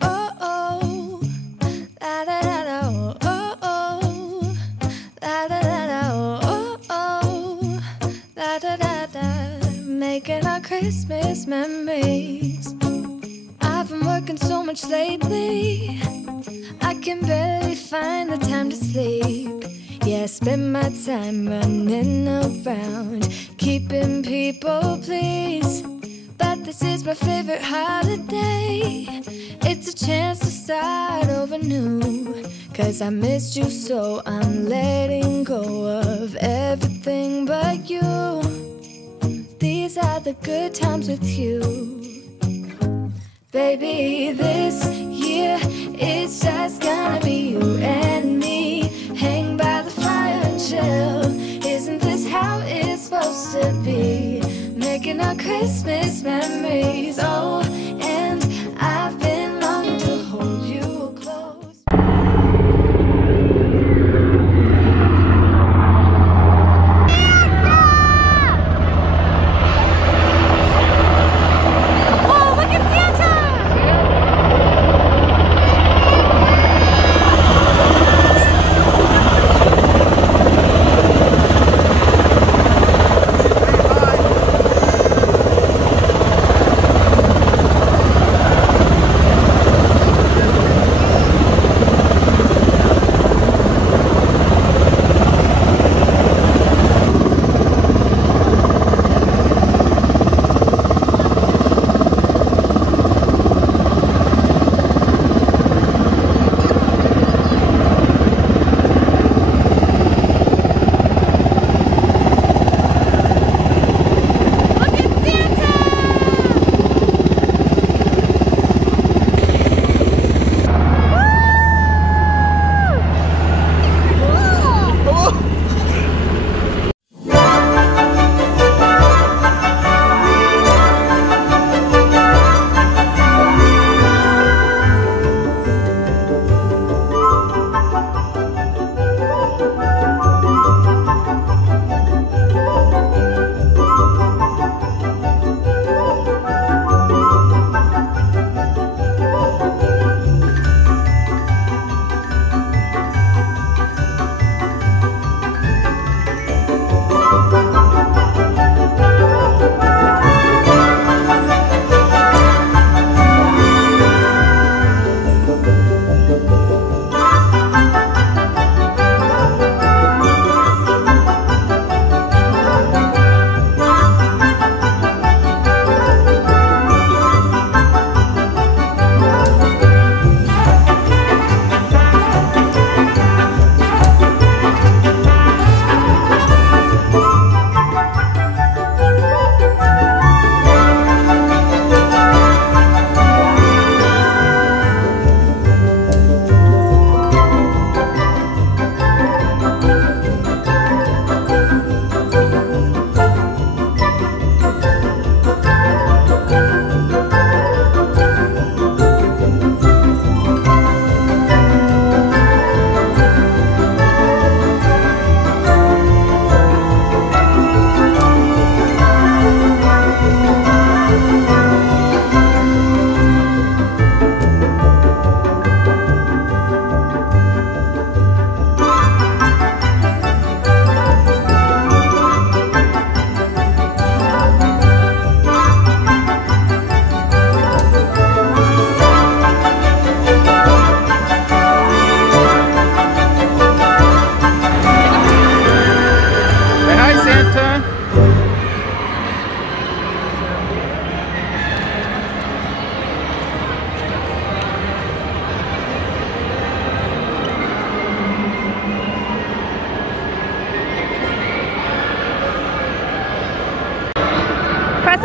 oh, oh. La da da da, oh, oh, oh. La da da da, oh, oh. La da da da. Making our Christmas memories. I've been working so much lately, I can barely find the time to sleep. Yeah, I spend my time running around, keeping people pleased. But this is my favorite holiday. It's a chance to start over new. Cause I missed you so I'm letting go of everything but you. These are the good times with you. Baby, this year it's just gonna be you and me. Hang by the fire and chill. Isn't this how it's supposed to be? Making our Christmas memories. Oh, and I've been longing to hold you close.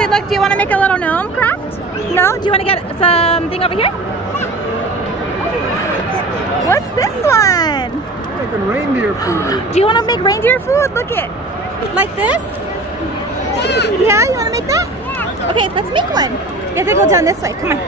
Look, do you want to make a little gnome craft? No? Do you want to get something over here? What's this one? Making reindeer food. Do you want to make reindeer food? Look it. Like this? Yeah, you want to make that? Yeah. Okay, let's make one. You have to go down this way. Come on.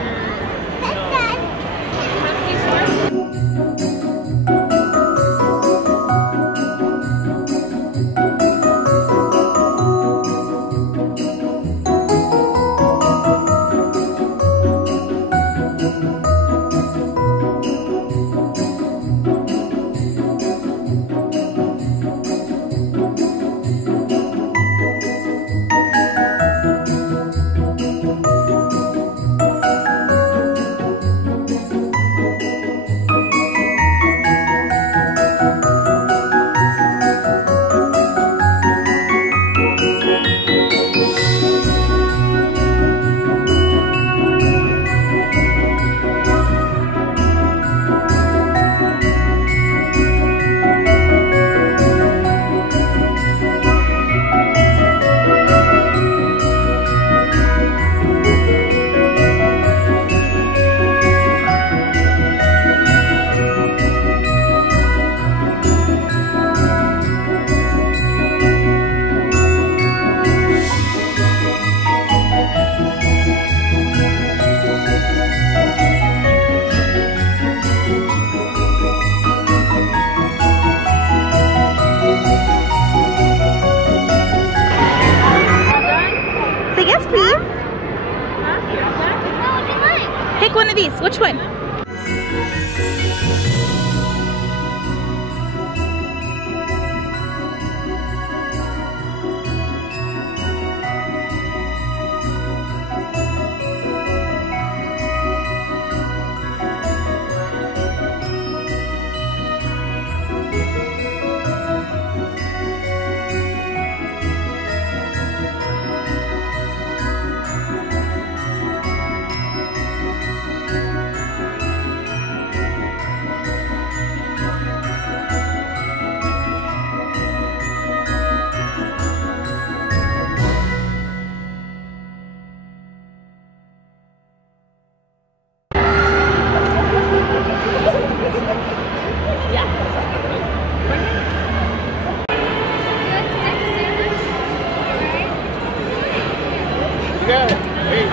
Pick one of these. Which one?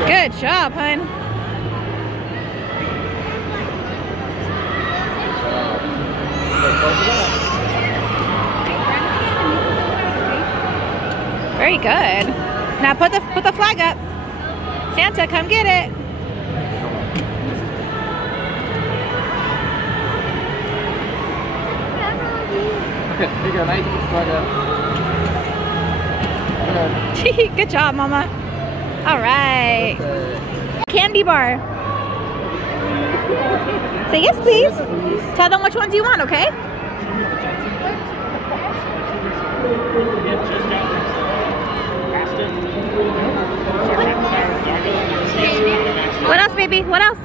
Good job, hun. Very good. Now put the flag up. Santa, come get it. Okay, here you go. Now you can put the flag up. Good. Good job, Mama. All right. Candy bar. Say yes, please. Tell them which ones you want, okay? What else, baby? What else?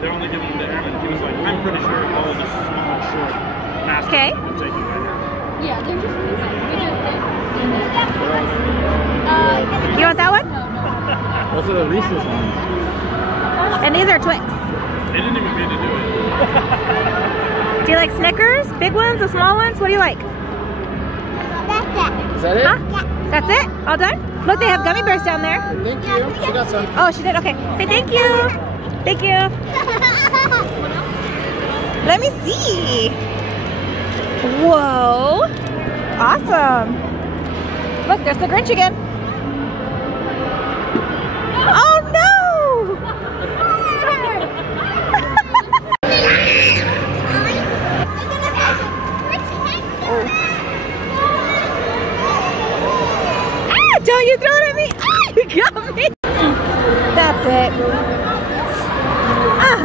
They're only giving them to Aaron. He was like, I'm pretty sure all of this small, short mask. Okay. Yeah, they're just You want that one? Those are the Reese's ones. And these are Twix. They didn't even mean to do it. Do you like Snickers? Big ones, the small ones? What do you like? Is that it? Huh? That's it? All done? Look, they have gummy bears down there. Thank you. She got some. Oh, she did? Okay. Say thank you. Thank you. Let me see. Whoa. Awesome. Look, there's the Grinch again. Oh no! Ah, don't you throw it at me! Ah, you got me! That's it. Ah.